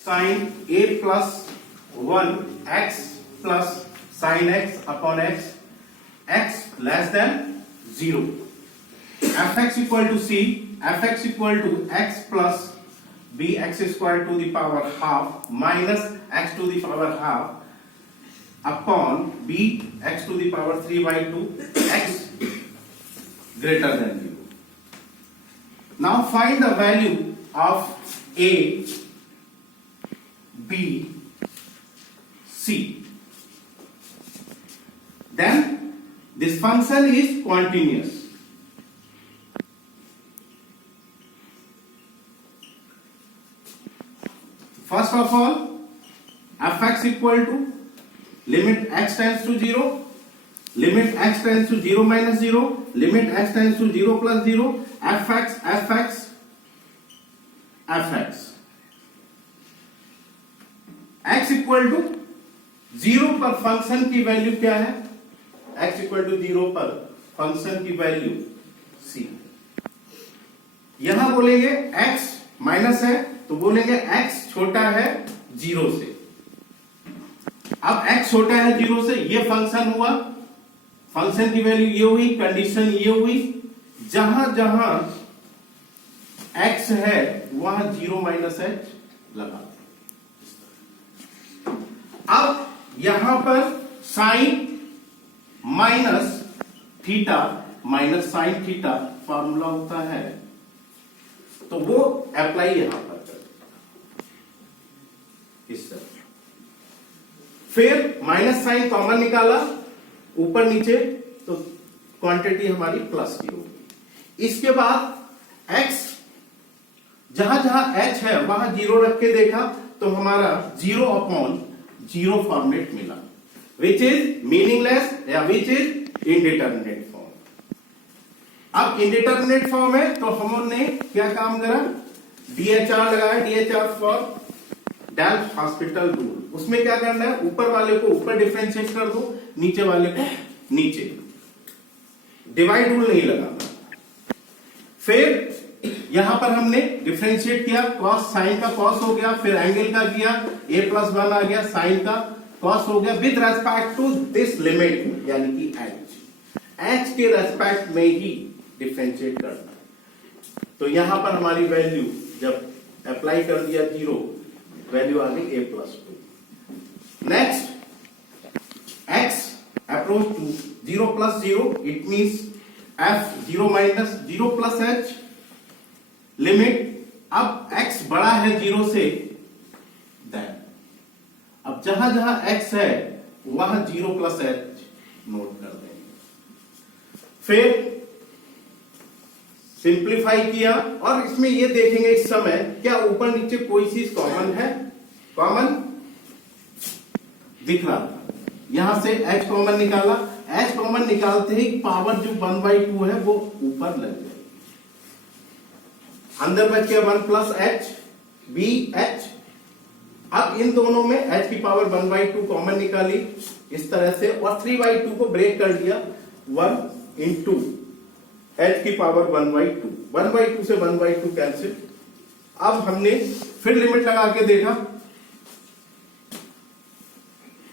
sin a plus 1 x plus sin x upon x, x less than 0. fx equal to c, fx equal to x plus bx square to the power half minus x to the power half upon b x to the power 3 by 2 x greater than 0. Now find the value of a, b, c. Then this function is continuous. First of all, fx equal to limit x tends to 0, limit x tends to 0 minus 0, limit x tends to 0 plus 0, fx, fx, fx. x equal to 0 पर function की value क्या है? x equal to 0 पर function की value c. यहां बोलेंगे x minus है तो बोलेंगे x छोटा है 0 से. अब x छोटा है 0 से, ये फंक्शन हुआ, फंक्शन की वैल्यू ये हुई, कंडीशन ये हुई. जहां जहां x है वहां 0 माइनस h लगा. अब यहां पर sine minus theta minus sine theta formula होता है, तो वो अप्लाई यहां पर कर इस तरह. फिर माइनस साइन कॉमन निकाला ऊपर नीचे तो क्वांटिटी हमारी प्लस की होगी. इसके बाद x जहां जहां h है वहां 0 रख के देखा तो हमारा 0 अपॉन 0 फॉर्मेट मिला, विच इज मीनिंगलेस या विच इज इनडिटरमिनेट फॉर्म. अब इनडिटरमिनेट फॉर्म है तो हमने क्या काम करा? DHR लगाया, DHR for delve hospital rule. उसमें क्या करना है? ऊपर वाले को ऊपर डिफरेंशिएट कर दो, नीचे वाले को नीचे. डिवाइड रूल नहीं लगाना. फिर यहां पर हमने डिफरेंशिएट किया, कॉस साइन का कॉस हो गया, फिर एंगल का किया, a प्लस 1 आ गया, साइन का कॉस हो गया with respect to this limit यानी कि h के रेस्पेक्ट में ही डिफरेंशिएट करना. तो यहां पर हमारी वैल्यू जब अप्लाई कर दिया 0, वैल्यू आ गई a plus 2. Next x approach to 0 plus 0, it means f 0 minus 0 plus h limit. अब x बड़ा है 0 से, देन अब जहां जहां x है वहां 0 प्लस h नोट कर देंगे. फिर सिंप्लीफाई किया और इसमें ये देखेंगे इस समय क्या ऊपर नीचे कोई चीज कॉमन है? कॉमन दिख रहा था, यहां से h कॉमन निकाला. h कॉमन निकालते ही पावर जो 1/2 है वो ऊपर लग गई, अंदर बच गया 1 प्लस h b h. अब इन दोनों में h की पावर 1/2 कॉमन निकाली इस तरह से और 3/2 को ब्रेक कर दिया 1 इंटू h की पावर 1/2. 1/2 से 1/2 कैंसिल. अब हमने फिर लिमिट लगा के देखा,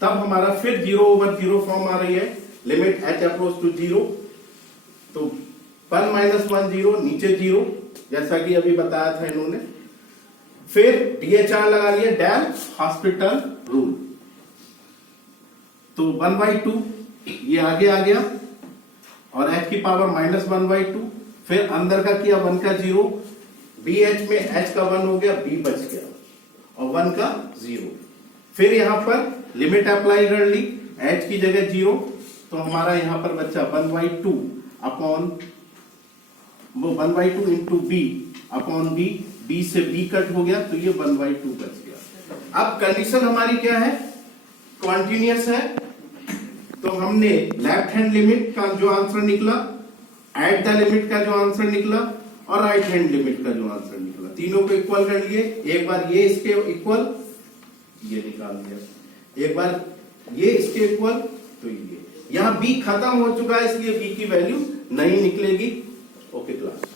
तब हमारा फिर 0 ओवर 0 फॉर्म आ रही है. लिमिट h अप्रोच टू 0, तो 1 माइनस 1 0, नीचे 0 जैसा कि अभी बताया था इन्होंने. फिर DHR लगा लिया, डेल्फ हॉस्पिटल रूल. तो 1/2 ये आगे आ गया और h की पावर माइनस 1/2. फिर अंदर का किया 1 का 0, BH में h का 1 हो गया, b बच गया और 1 का 0. फिर यहां पर लिमिट अप्लाई कर ली, h की जगह 0, तो हमारा यहां पर बच्चा 1/2 upon 1/2 into b upon b. b से b कट हो गया तो ये 1/2 बच गया. अब कंडीशन हमारी क्या है? कॉन्टिन्यूअस है. तो हमने लेफ्ट हैंड लिमिट का जो आंसर निकला, एट द लिमिट का जो आंसर निकला और राइट हैंड लिमिट का जो आंसर निकला, तीनों को इक्वल कर लिए. एक बार ये इसके इक्वल, ये निकाल दिया. एक बार ये इसके इक्वल, तो ये यहां b खत्म हो चुका है इसलिए b की वैल्यू नहीं निकलेगी. Okay class.